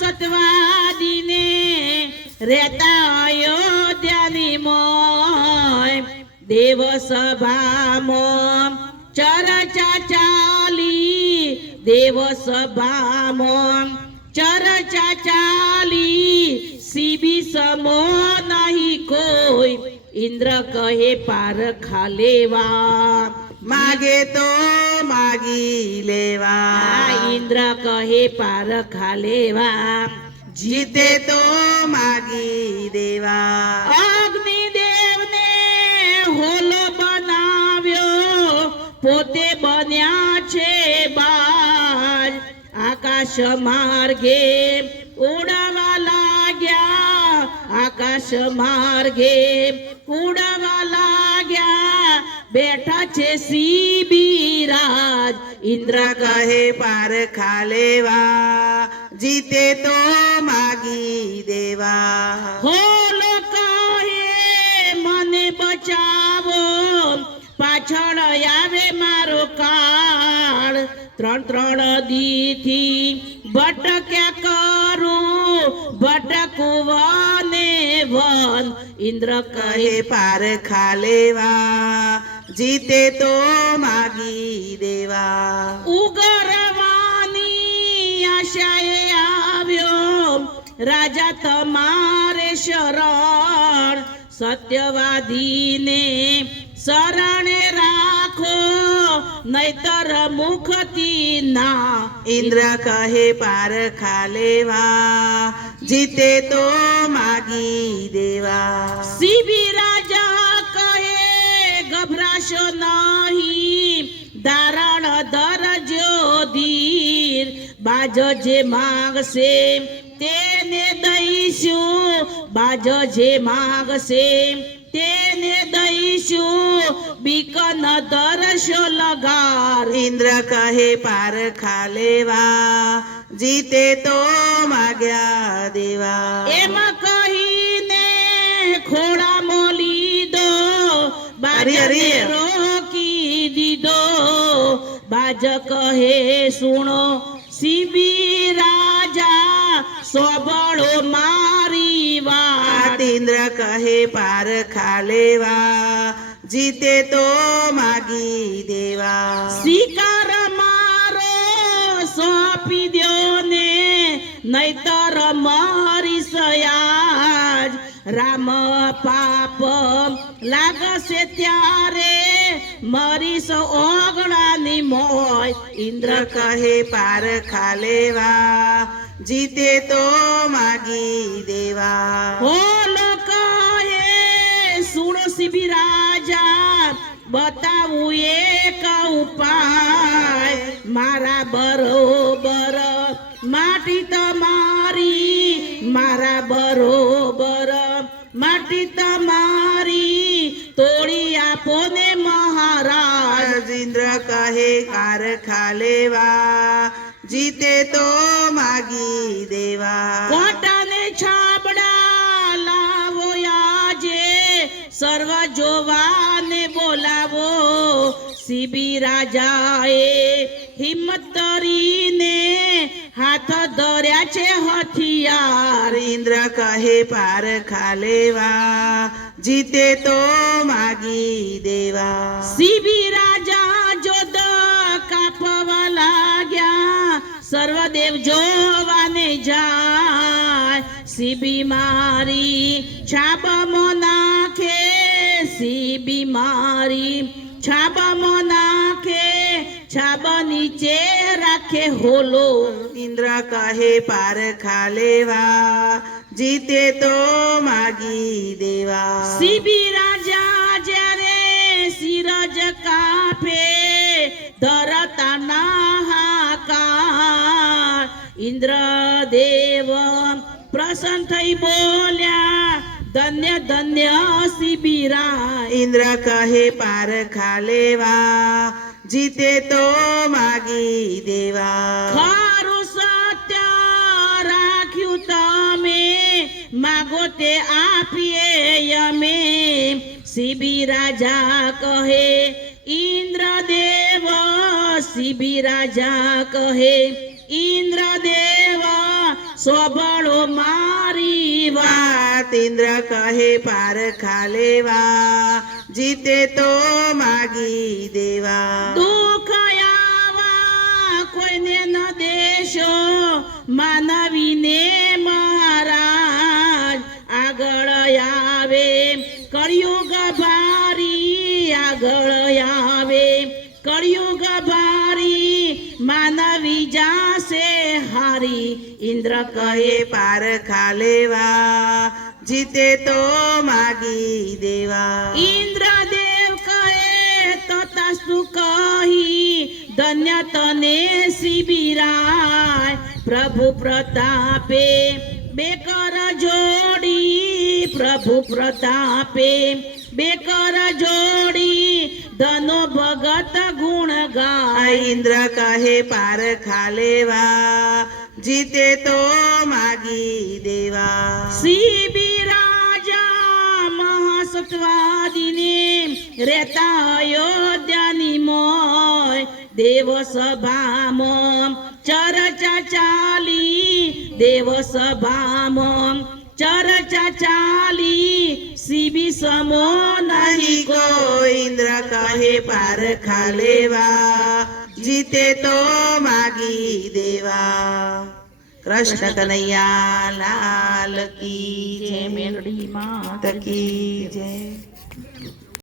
સતવાદીને રહેતા અયોધ્યાની મોય. દેવ સભામાં ચર્ચા ચાલી. દેવ સભામાં ચર્ચા ચાલી. સીબી સમો નહીં કોઈ. ઇન્દ્ર કહે પાર ખાલેવા માગે તો માગી લેવા. ઇન્દ્ર કહે પાર ખાલેવા. જીતે તો માગી દેવા. અગ્નિદેવને હોલો બનાવ્યો. પોતે બન્યા છે બાજ. આકાશ માર્ગે ઉડાવા લાગ્યા. આકાશ માર્ગે ઉડાવા લાગ્યા. બેઠા છે સીબીરાજ ઇન્દ્ર કહે પાર ખાલેવા જીતે તો માગી દેવા. હો કહે મને બચાવો પાછળ આવે મારો કાળ. ત્રણ ત્રણ દીથી ભટક્યા કરું ભટકું વને વન. ઇન્દ્ર કહે કહે પાર ખાલેવા જીતે તો માગી દેવા. ઉગરવાની આશાએ આવ્યો રાજા તમારે શરણ સત્યવાદીને શરણે રાખો નહીતર મુખતી ના ઇન્દ્ર કહે પાર ખાલેવા જીતે તો માગી દેવા. કહે ગભરાશો નહીં. ધારણ ધરજો ધીર. બાજો જે માંગશે તેને દઈશું. બાજો જે માંગશે તેને દઈશું. બીક ન ધરશો લગાર. ઇન્દ્ર કહે પાર ખાલેવા જીતે તો માગ્યા દેવા. એમ હરી, હરી. રોકી દીધો. બાજ કહે સુણો સીબી રાજા સોબળો મારી વાત. ઇન્દ્ર કહે પાર ખાલેવા જીતે તો માગી દેવા. શિકાર મારો સોંપી દ્યો ને નહીતર મારી સયાજ રામ પાપ લાગશે ત્યારે. મરીશ ઓગણાની મોય. ઇન્દ્ર કહે, પાર ખાલેવા જીતે તો માગી દેવા. હો કહે, સુણો સિબી રાજા બતાવું એક ઉપાય. મારા બરોબર માટી તમારી. મારા બરોબર માટી તમારી તોડી આપો ને મહારાજ. ઇન્દ્ર કહે કાર ખાલેવા જીતે તો માગી દેવા. કોટાને છાબડા લાવો આજે સર્વ જોવાને બોલાવો. સીબી રાજાએ હિંમત ધરીને હાથ ધર્યા છે હથિયાર. ઇન્દ્ર કહે, પાર ખાલેવા જીતે તો માગી દેવા. સીબી રાજા જોદ કાપવા લાગ્યા. સર્વદેવ જોવાને જાય. સીબી મારી છાપ નાખે. સીબી મારી છાપ નાખે છાબ નીચે રાખે હોલો. ઇન્દ્ર કહે પાર ખાલેવા જીતે તો માગી દેવા. સીબી રાજા જ્યારે સિરજ કાપે ધરતા ઇન્દ્ર દેવ પ્રસન્ન થઈ બોલ્યા ધન્ય ધન્ય શિબિરા ઇન્દ્ર કહે પાર ખાલેવા જીતે તો માગી દેવા. ખરું સત્ય રાખ્યું તમે માગો તે આપીએ અમે. શિબી રાજા કહે ઇન્દ્રદેવ શિબી રાજા કહે ઇન્દ્રદેવ સોબળો મારી વાત. ઇન્દ્ર કહે પારખા લેવા. જીતે તો માગી ભારી આગળ આવે. કળિયુગ ભારી માનવી જાશે હારી. ઇન્દ્ર કહે, પાર પારખા લેવા, જીતે તો માગી દેવા. ઇન્દ્ર દેવ કહે, તો તસ્તુ કહી, ધન્ય તને શિબિરાય. પ્રભુ પ્રતાપે બેકર જોડી પ્રભુ પ્રતાપે બેકર જોડી ધનો ભગત ગુણ ગાય. ઇન્દ્ર કહે પાર ખાલેવા જીતે તો માગી દેવા. સીબી રાજા મહાસત્વાદિને રહેતા અયોધ્યાની મોય દેવ સભામાં ચર્ચા ચાલી દેવ સભામાં ચર્ચા ચાલી સીબી સમો નહીં નહીં ઇન્દ્ર કહે પારખા લેવા જીતે તો માગી દેવા. કૃષ્ણ કનૈયા લાલ કી જય. જય મેલડીમાં તકી જય.